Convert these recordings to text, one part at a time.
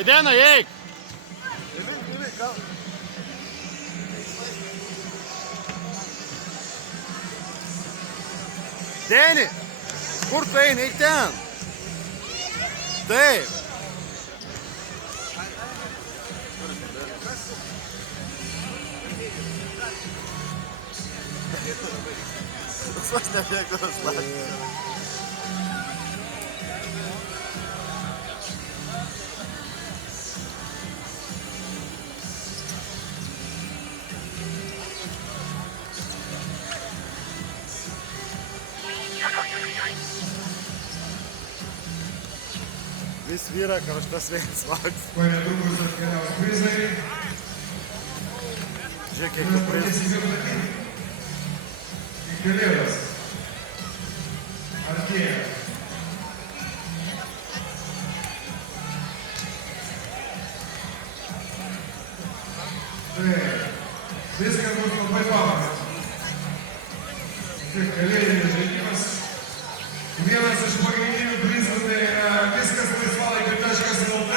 Aidena, eik! Deni, kur tu eini, eik ten? Taip. Tas nebėgos laktas. Vis vyra karštas vėjas laks. Netrukus atkeliaus prizai. Žiūrėk, kiek tu prizai. Kalėdas. Artėja. Viskas bus labai paprasta. Kalėdinis žaidimas. Vienas iš pagrindinių prizų tai viskas laisvalaikio.lt.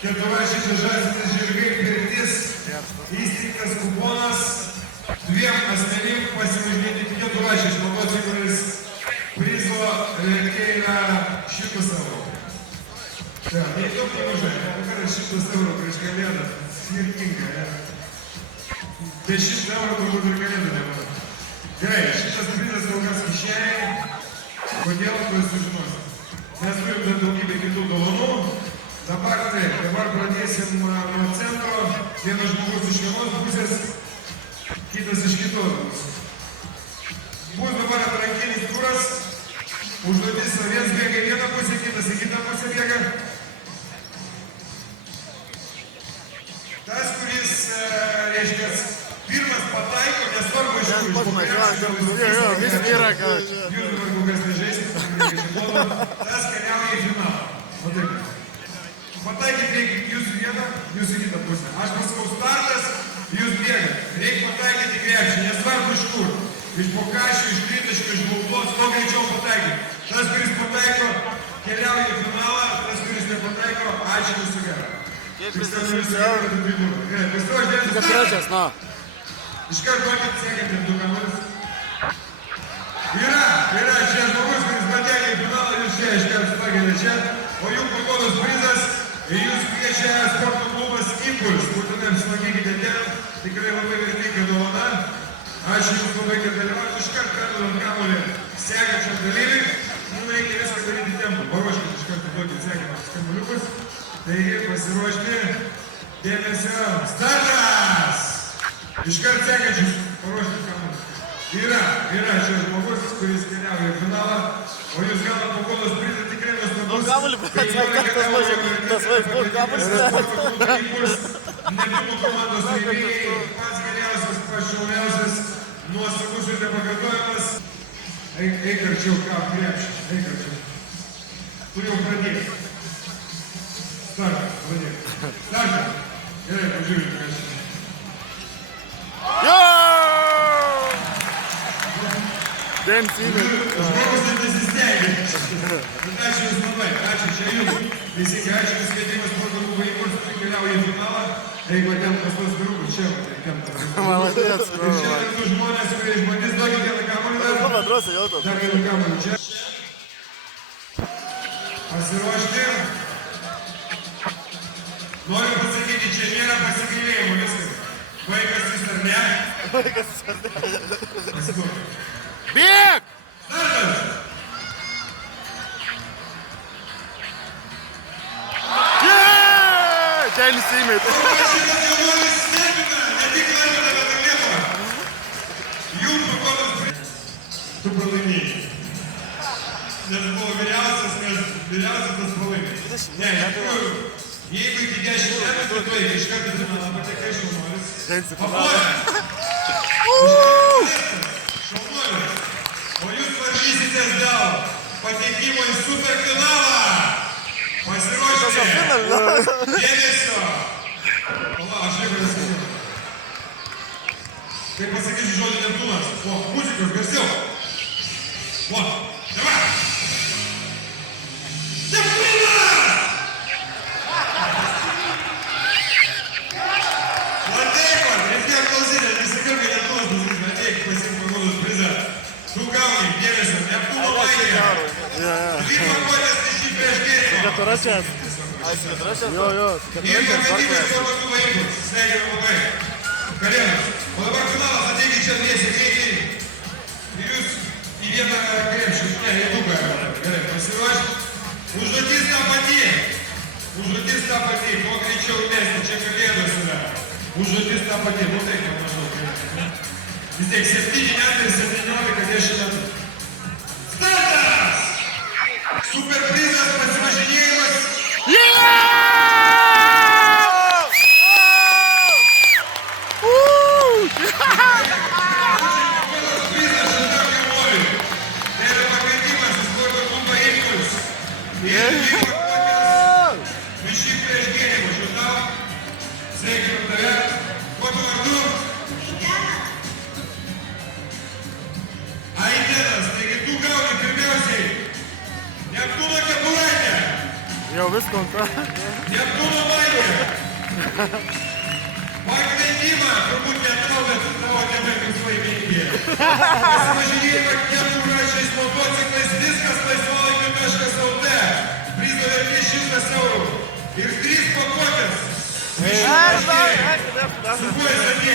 Keturraščiai žąsinis žirgai pirtis. Įsteigtas kuponas. Dviem asmenim pasivažinėti keturraščiais motociklais. Prizo keina 100 eurų. Tai daug nemažai. Pokara 100 eurų prieš kalėdą. Skirtinga. 10 eurų turbūt ir kalėdą nebūtų. Gerai, šitas prizas kol kas kišeniai. Kodėl, to sužinosim. Mes turime daugybę kitų dovanų. Dabar pradėsim nuo centro. Vienas žmogus iš vienos pusės, kitas iš kitos pusės. Bus dabar atrankinis turas. Užduotis viens bėga į vieną pusę, kitas į kitą pusę bėga. Tas, kuris, reiškia, pirmas pataiko, nesvarbu iš kur. Vis vyra, kad... Jūs dabar kokias nežaisit, tas keliauja į finalą. Pataikit reikia jūsų vieną, jūsų kitą pusę. Aš pasakau startas, jūs bėgat. Reikia pataikyti į krepšį, nesvarbu iš kur. Iš pokašių, iš tritaškių, iš baudos, kuo greičiau pataikyti. Tas, kuris pataiko, keliauja į finalą, tas, kuris nepataiko, ačiū visų gerą. Gerai, pasiruošdėlis startas. Iškart duokit sekantį du kamuolius. Yra čia žmogus, kuris patekė į finalą, jūs čia iškart pagelia čia. O jų pakodos prizas, jūs kviečia sporto klubas Impuls. Būtinai apsilankykite ten, tikrai labai vertinga dovana. Ačiū jums labai, kad dalyvauti. Iškart perduodam kamuolį sekančiam dalyviui. Mums reikia viską daryti tempu. Paruoškit iškart duokit sekančius kamuoliukus. Taigi pasiruošti. Dėmesio. Startas! Iškart sekančius paruošti kamuolius. Yra čia žmogus, kuris keliauja į finalą, o jūs gaunat pakodos prizą tikrai nuostabus. Kamuolį tas vaikų kamuolis. Nebūtų komandos laimėjai, pats geriausias, pats šauniausias, nuostabus ir nepakartojamas. Eik arčiau, ką krepšį, eik arčiau. Tu jau pradėk. Startas, pradėk. Startas. Gerai, pažiūrėk krepšį. Denis įmė. Žmogus nepasistengia. Ačiū Jūs labai, ačiū čia Jums. Teisingai, ačiū Jūs kvietimas sporto klubo Impuls, keliauja į finalą. Jeigu ten pas tos grupus, čia va. Maladėts. Ir čia kartu žmonės, kurie išbandys, duokit vieną kamuolį dar. Dar vieną kamuolį čia. Pasiruošti. Noriu pasakyti, čia nėra pasigailėjimo, viskas. Vaikas jis ar ne? Vaikas jis ar ne? Pasiduokit. Bėg! Startas! Denis įmė. Šitas jaunuolis stebina, ne tik Klaipėdą, bet ir Lietuvą. Jums pakodos prizas. Tu pralaimėjai. Nes buvo vyriausias tas pralaimėjai. Ne, iš tikrųjų, jeigu iki 10 metų, tu eik iš karto finalą, patekai šaunuolis. Papuolė! Šaunuolis! O jūs varžysitės dėl patekimo į superfinalą! Pasiruoškite! Dėmesio! Pala, aš nieko nesakysiu. Kai pasakysiu žodį Neptūnas, o, muzikos garsiau. O, dabar! Neptūnas! Dvi pakuotės ryšį prieš gėrimą. Keturačias. Jo, jo, Ir keturačias. pagrindinės sporto klubo įkurs. Sveikinu labai. Kalėdos. O dabar finalas ateikit čia dviesi greitai. Ir jūs į vieną krepšį. Ne, į dugą. Gerai, pasiruošti. Užduotis ta pati. Užduotis ta pati. Kuo greičiau mesti. Čia kalėdos yra. Užduotis ta pati. Nu taip, jau maždaug. Vis tiek 7 metai, 17, 10 metų. Startas! Superprizas pasivažinėjimas. Prizas šitam jaunuoliui. Tai yra pakvietimas į sporto klubą Impuls. Ir dvi pakuotės ryšį prieš gėrimą. Žinau, sveikinu tave. Kuo tu vardu? Aidenas, taigi tu gauni pirmiausiai Neptūno kepuraitę. Jau viską. Neptūno vaidė. Pagrindimą, turbūt ne tau, bet tavo tėvai kaip svaiginti. Pasivažinėjimą keturračiais motociklais, viskas laisvalaikiu.lt. Prizo vertė 100 eurų. Ir 3 pakuotės. Su kuo jis atėjo?